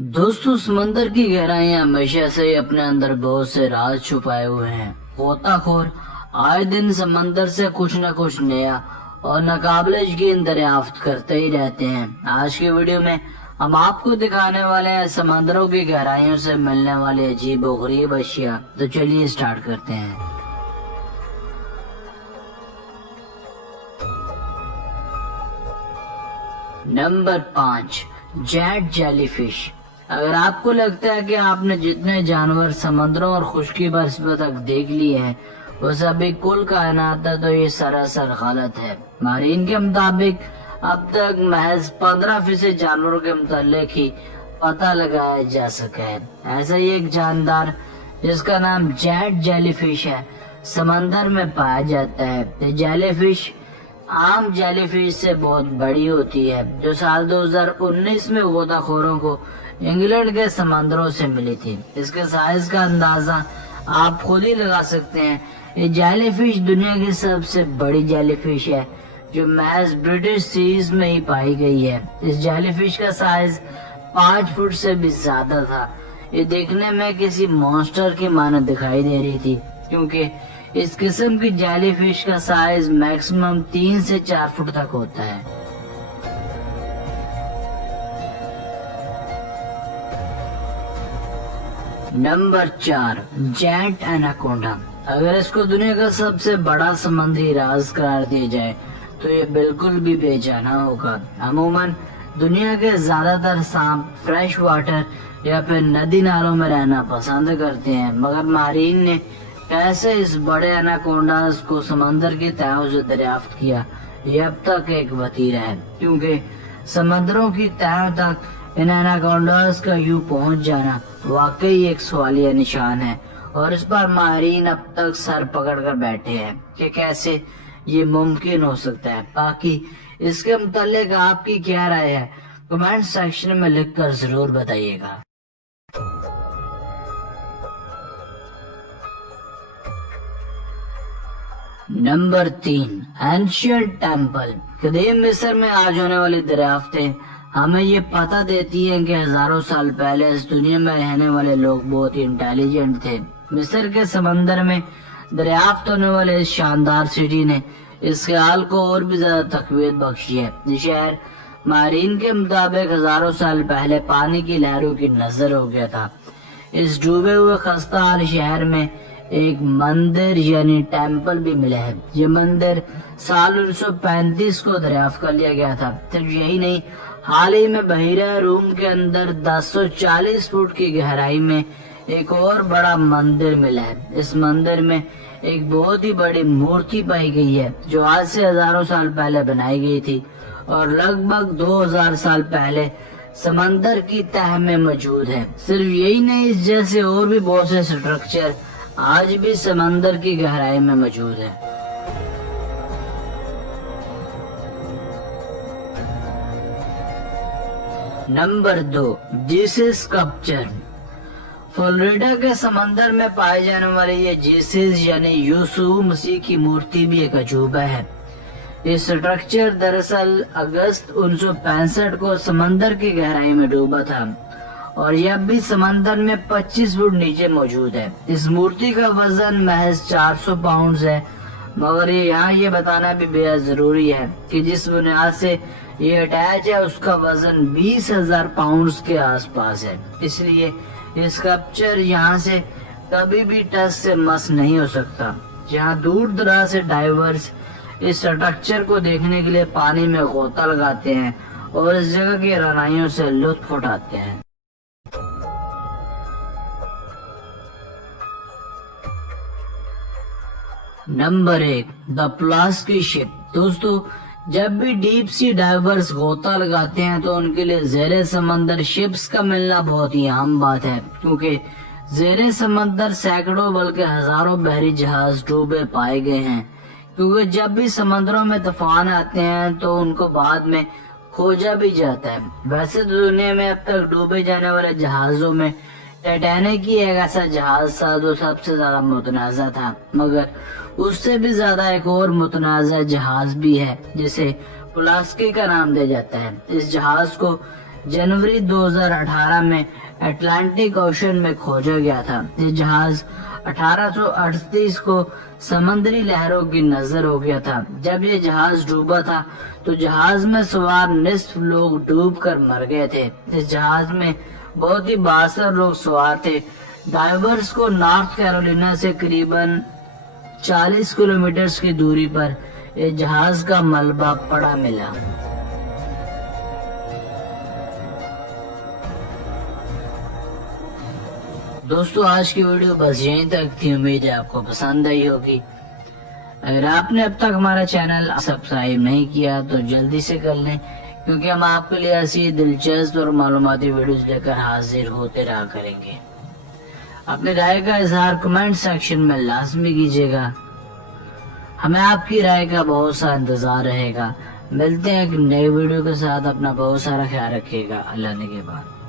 दोस्तों, समंदर की गहराइयां हमेशा से ही अपने अंदर बहुत से राज छुपाए हुए हैं। गोताखोर आए दिन समंदर से कुछ न कुछ नया और नाकाबिले यकीन दरियाफ्त करते ही रहते हैं। आज की वीडियो में हम आपको दिखाने वाले हैं समंदरों की गहराइयों से मिलने वाली अजीब और गरीब अशिया। तो चलिए स्टार्ट करते हैं। Number 5, jet jellyfish. अगर आपको लगता है कि आपने जितने जानवर समंदरों और खुश्की पर तक देख लिए हैं वो सभी कुल कायनात है, तो ये सरासर गलत है। माहिरीन के मुताबिक अब तक महज 15% जानवरों के मुतालिक ही पता लगाया जा सका है। ऐसा ही एक जानदार जिसका नाम जेट जेलीफिश है समंदर में पाया जाता है। जेलीफिश आम जेलीफिश से बहुत बड़ी होती है, जो साल 2019 में गोताखोरों को इंग्लैंड के समंदरों से मिली थी। इसके साइज का अंदाजा आप खुद ही लगा सकते हैं। ये जेलीफिश दुनिया की सबसे बड़ी जेलीफिश है, जो महज ब्रिटिश सीज में ही पाई गई है। इस जेलीफिश का साइज 5 फुट से भी ज्यादा था। ये देखने में किसी मॉन्स्टर की मानद दिखाई दे रही थी, क्योंकि इस किस्म की जेलीफिश का साइज मैक्सिमम 3 से 4 फुट तक होता है। Number 4, jet anaconda. अगर इसको दुनिया का सबसे बड़ा समुद्री राज करार दिया जाए तो ये बिल्कुल भी बेजाना होगा। अमूमन दुनिया के ज्यादातर सांप फ्रेश वाटर या फिर नदी नालों में रहना पसंद करते हैं, मगर माहिरीन ने कैसे इस बड़े एनाकोंडास को समंदर की तहों से दरियाफ्त किया, ये अब तक एक वतीरा है, क्योंकि समंदरों की तहों तक इन एनाकोंडास का यूं पहुंच जाना वाकई एक सवालिया निशान है, और इस पर माहिरीन अब तक सर पकड़ कर बैठे हैं कि कैसे ये मुमकिन हो सकता है। बाकी इसके मुतालिक आपकी क्या राय है, कमेंट सेक्शन में लिखकर जरूर बताइएगा। Number 3, ancient temple. कदीम मिस्र में आज होने वाली दरियाफ्तें हमें ये पता देती हैं कि हजारों साल पहले इस दुनिया में रहने वाले लोग बहुत ही इंटेलिजेंट थे। मिस्र के समंदर में दरियाफ्त होने वाले इस शानदार सिटी ने इस ख्याल को और भी ज्यादा तकवीत बख्शी है। ये शहर माहिरीन के मुताबिक हजारों साल पहले पानी की लहरों की नजर हो गया था। इस डूबे हुए खस्ता हाल शहर में एक मंदिर यानी टेम्पल भी मिला है। ये मंदिर साल 1935 को दरियाफ्त कर लिया गया था। सिर्फ यही नहीं, हाल ही में बहिरा रूम के अंदर 1040 फुट की गहराई में एक और बड़ा मंदिर मिला है। इस मंदिर में एक बहुत ही बड़ी मूर्ति पाई गई है, जो आज से हजारों साल पहले बनाई गई थी और लगभग 2000 साल पहले समंदर की तह में मौजूद है। सिर्फ यही नहीं, इस जैसे और भी बहुत से स्ट्रक्चर आज भी समंदर की गहराई में मौजूद है। Number 2, Jesus sculpture. फ्लोरिडा के समंदर में पाए जाने वाली ये जीसस यानी यीशु मसीह की मूर्ति भी एक अजूबा है। ये स्ट्रक्चर दरअसल अगस्त 1965 को समंदर की गहराई में डूबा था और यह भी समंदर में 25 फुट नीचे मौजूद है। इस मूर्ति का वजन महज 400 पाउंड है, मगर यहाँ ये बताना भी बेहद जरूरी है कि जिस बुनियाद से ये अटैच है उसका वजन 20,000 पाउंड के आसपास है। इसलिए ये स्कल्पचर यहाँ से कभी भी टच से मस नहीं हो सकता। जहाँ दूर दराज से डाइवर्स इस स्ट्रक्चर को देखने के लिए पानी में गोता लगाते हैं और इस जगह की रंगाइयों से लुत्फ उठाते हैं। नंबर 1, द प्लास्की शिप। दोस्तों, जब भी डीप सी डाइवर्स गोता लगाते हैं तो उनके लिए ज़ेरे समंदर शिप्स का मिलना बहुत ही आम बात है, क्योंकि ज़ेरे समंदर सैकड़ों बल्कि हजारों बहरी जहाज डूबे पाए गए हैं। क्योंकि जब भी समंदरों में तूफान आते हैं तो उनको बाद में खोजा भी जाता है। वैसे तो दुनिया में अब तक डूबे जाने वाले जहाजों में टाइटैनिक ही एक ऐसा जहाज था जो सबसे ज्यादा मुतनाज़ा था, मगर उससे भी ज्यादा एक और मुतनाज़ा जहाज भी है जिसे पुलास्की का नाम दिया जाता है। इस जहाज को जनवरी 2018 में अटलांटिक ओशन में खोजा गया था। ये जहाज 1838 को समुद्री लहरों की नजर हो गया था। जब ये जहाज डूबा था तो जहाज में सवार निस्फ लोग डूब कर मर गए थे। इस जहाज में बहुत ही 62 लोग सवार थे। डाइवर्स को नॉर्थ कैरोलिना से करीबन 40 किलोमीटर की दूरी पर ये जहाज का मलबा पड़ा मिला। दोस्तों आज की वीडियो बस यहीं तक थी। उम्मीद है आपको पसंद आई होगी। अगर आपने अब तक हमारा चैनल सब्सक्राइब नहीं किया तो जल्दी से कर लें, क्योंकि हम आपके लिए ऐसी दिलचस्प और मालूमाती वीडियोस लेकर हाजिर होते रहा करेंगे। अपनी राय का इजहार कमेंट सेक्शन में लाजमी कीजिएगा। हमें आपकी राय का बहुत सा इंतजार रहेगा। मिलते हैं एक नई वीडियो के साथ। अपना बहुत सारा ख्याल रखिएगा। अल्लाह ने के बाद।